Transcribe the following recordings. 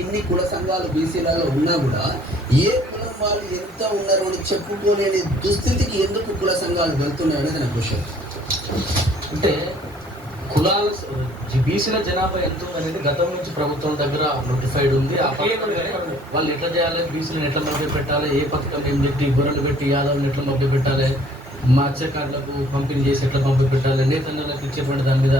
ఇన్ని కుల సంఘాలు బీసీలలో ఉన్నా కూడా ఏ కులం వాళ్ళు ఎంత ఉన్నారో అని చెప్పుకోలేని దుస్థితికి ఎందుకు కుల సంఘాలు వెళ్తున్నాయి అనేది నా క్వశ్చన్ అంటే కులాల బీసీల జనాభా ఎంత ఉంది అనేది గతం నుంచి ప్రభుత్వం దగ్గర నోటిఫైడ్ ఉంది. వాళ్ళు ఎట్లా చేయాలి? బీసీలను ఎట్లా మభ్య పెట్టాలి ఏ పథకం ఏం పెట్టి గొర్రెలు పెట్టి యాదవ్ని ఎట్లా మభ్య పెట్టాలి మత్స్యకారులకు పంపిణీ చేసి ఎట్లా పంపి పెట్టాలి నేతన్నలకు ఇచ్చేటువంటి దాని మీద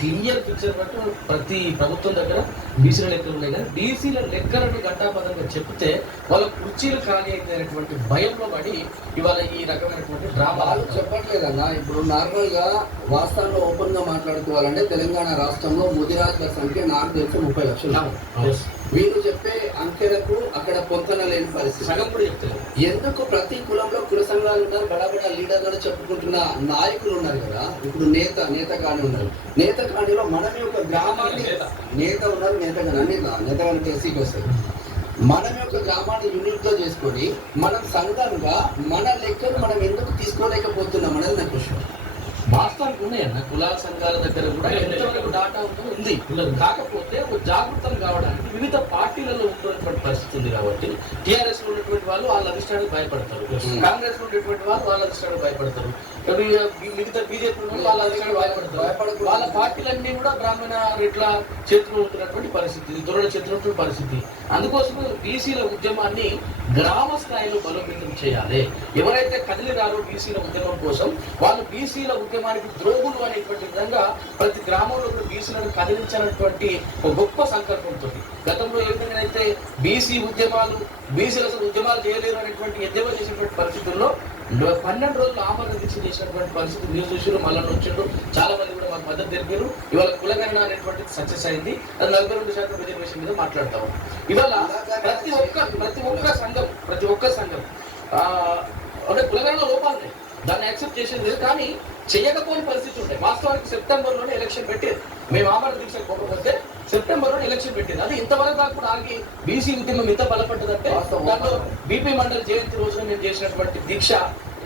క్లియర్ పిక్చర్ బట్టి ప్రతి ప్రభుత్వం దగ్గర బీసీల లెక్కలు ఉన్నాయి కానీ బీసీల లెక్కలను ఘంటాపదంగా చెప్తే వాళ్ళ కుర్చీలు ఖాళీ అయినటువంటి భయంలో పడి ఇవాళ ఈ రకమైనటువంటి డ్రామా వాళ్ళు చెప్పట్లేదన్నా. ఇప్పుడు నార్మల్గా వాస్తవంలో ఓపెన్గా మాట్లాడుకోవాలంటే తెలంగాణ రాష్ట్రంలో ముదిరాజుల సంఖ్య నాకు తెలిసి ముప్పై లక్షలు. వీళ్ళు చెప్పే అంకెలకు అక్కడ పొంతన లేని పరిస్థితి. సగం కూడా చెప్తలేదు. ఎందుకు ప్రతి కులంలో కుల సంఘాలు ఉన్నారు బడా లీడర్లు చెప్పుకుంటున్న నాయకులు ఉన్నారు కదా ఇప్పుడు నేత నేత కాని ఉన్నారు. నేత కానిలో మనం యొక్క గ్రామాన్ని నేత. ఉన్నారు నేత కాని నేత కాని కేసీకి వస్తాయి. మనం యొక్క గ్రామాన్ని యూనిట్తో చేసుకొని మనం సంఘంగా మన లెక్కలు మనం ఎందుకు తీసుకోలేకపోతున్నాం అనేది నా క్వశ్చన్ వాస్తవానికి ఉన్నాయన్న కులాల సంఘాల దగ్గర కూడా ఎంతవరకు డాటా ఉందో. ఉంది. కాకపోతే ఒక జాగృతం కావడానికి వివిధ పార్టీలలో ఉన్నటువంటి పరిస్థితి ఉంది కాబట్టి టిఆర్ఎస్లో ఉన్నటువంటి వాళ్ళు వాళ్ళ అధిష్టానికి భయపడతారు. కాంగ్రెస్లో ఉన్నటువంటి వాళ్ళు వాళ్ళ అధిష్టానికి భయపడతారు. మిగతా బీజేపీ వాళ్ళు అధిష్టానికి భయపడతారు. భయపడకూడదు. వాళ్ళ పార్టీలన్నీ కూడా బ్రాహ్మణ రెడ్ల చేతిలో ఉంటున్నటువంటి పరిస్థితి దొరల చేతిలో ఉంటున్న పరిస్థితి. అందుకోసం బీసీల ఉద్యమాన్ని గ్రామ స్థాయిలో బలోపేతం చేయాలి. ఎవరైతే కదిలిరారో బీసీల ఉద్యమం కోసం వాళ్ళు బీసీల ఉద్యమానికి ద్రోగులు అనేటువంటి విధంగా ప్రతి గ్రామంలో కూడా బీసీలను కదిలించినటువంటి ఒక గొప్ప సంకల్పంతో గతంలో ఏ విధంగా అయితే బీసీ ఉద్యమాలు బీసీలు అసలు ఉద్యమాలు చేయలేరు అనేటువంటి ఎద్దేవా చేసినటువంటి పరిస్థితుల్లో పన్నెండు రోజులు ఆమరణ దీక్ష చేసినటువంటి పరిస్థితి న్యూస్ చూసారు మళ్ళీ వచ్చిండ్రు చాలా మంది కూడా మాకు మద్దతు తెలిపారు. ఇవాళ కులగణన అనేటువంటిది సక్సెస్ అయింది. అది నలభై రెండు శాతం రిజర్వేషన్ మీద మాట్లాడతాము ఇవాళ ప్రతి ఒక్క ప్రతి ఒక్క సంఘం ప్రతి ఒక్క సంఘం అంటే కులగణన లోపాలు ఉన్నాయి దాన్ని యాక్సెప్ట్ చేసేది లేదు. కానీ చేయకపోని పరిస్థితి ఉంటాయి వాస్తవానికి సెప్టెంబర్లోనే ఎలక్షన్ పెట్టేది మేము ఆమరణ దీక్ష పోకపోతే సెప్టెంబర్లోనే ఎలక్షన్ పెట్టేది అది ఇంతవరకు దాకా కూడా ఆగి బీసీ ఉద్యమం ఇంత బలపడ్డదంటే. దాంట్లో బీపీ మండల్ జయంతి రోజున మేము చేసినటువంటి దీక్ష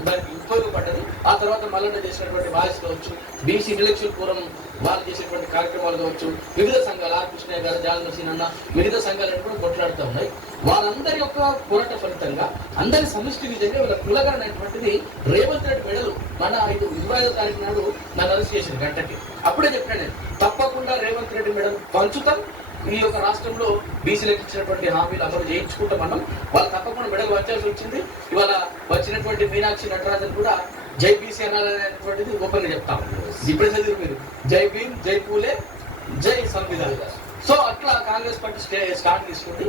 దానికి ఉపయోగపడ్డది ఆ తర్వాత మల్లన్న చేసినటువంటి వాయిస్ కావచ్చు బీసీ ఇంటలెక్చువల్ ఫోరం వాళ్ళు చేసేటువంటి కార్యక్రమాలు కావచ్చు వివిధ సంఘాలు ఆర్ కృష్ణయ్య గారు జాలనసీనన్న వివిధ సంఘాలు సంఘాలు కూడా కొట్లాడుతూ ఉన్నాయి. వాళ్ళందరి యొక్క పోరాట ఫలితంగా అందరి సమిష్టి విధంగా వీళ్ళ కులగణ అనేటువంటిది రేవంత్ రెడ్డి మెడలు మన ఐదు ఇరవై ఐదో తారీఖు నాడు నన్ను అరెస్ట్ చేసిన గంటకి. అప్పుడే చెప్పాను నేను తప్పకుండా రేవంత్ రెడ్డి మెడలు పంచుతాం ఈ యొక్క రాష్ట్రంలో బీసీలకు ఇచ్చినటువంటి హామీలు అమలు చేయించుకుంటామన్నాం వాళ్ళు తప్పకుండా మెడలు వచ్చాల్సి వచ్చింది. ఇవాళ వచ్చినటువంటి మీనాక్షి నటరాజన్ కూడా జై బీసీ అనాలనేటువంటిది ఓపెన్ చెప్తాం ఇప్పుడే చదివి మీరు. జై భీమ్ జై పూలే జై సంవిధాన్. సో అట్లా కాంగ్రెస్ పార్టీ స్టే స్టార్ట్ తీసుకుంది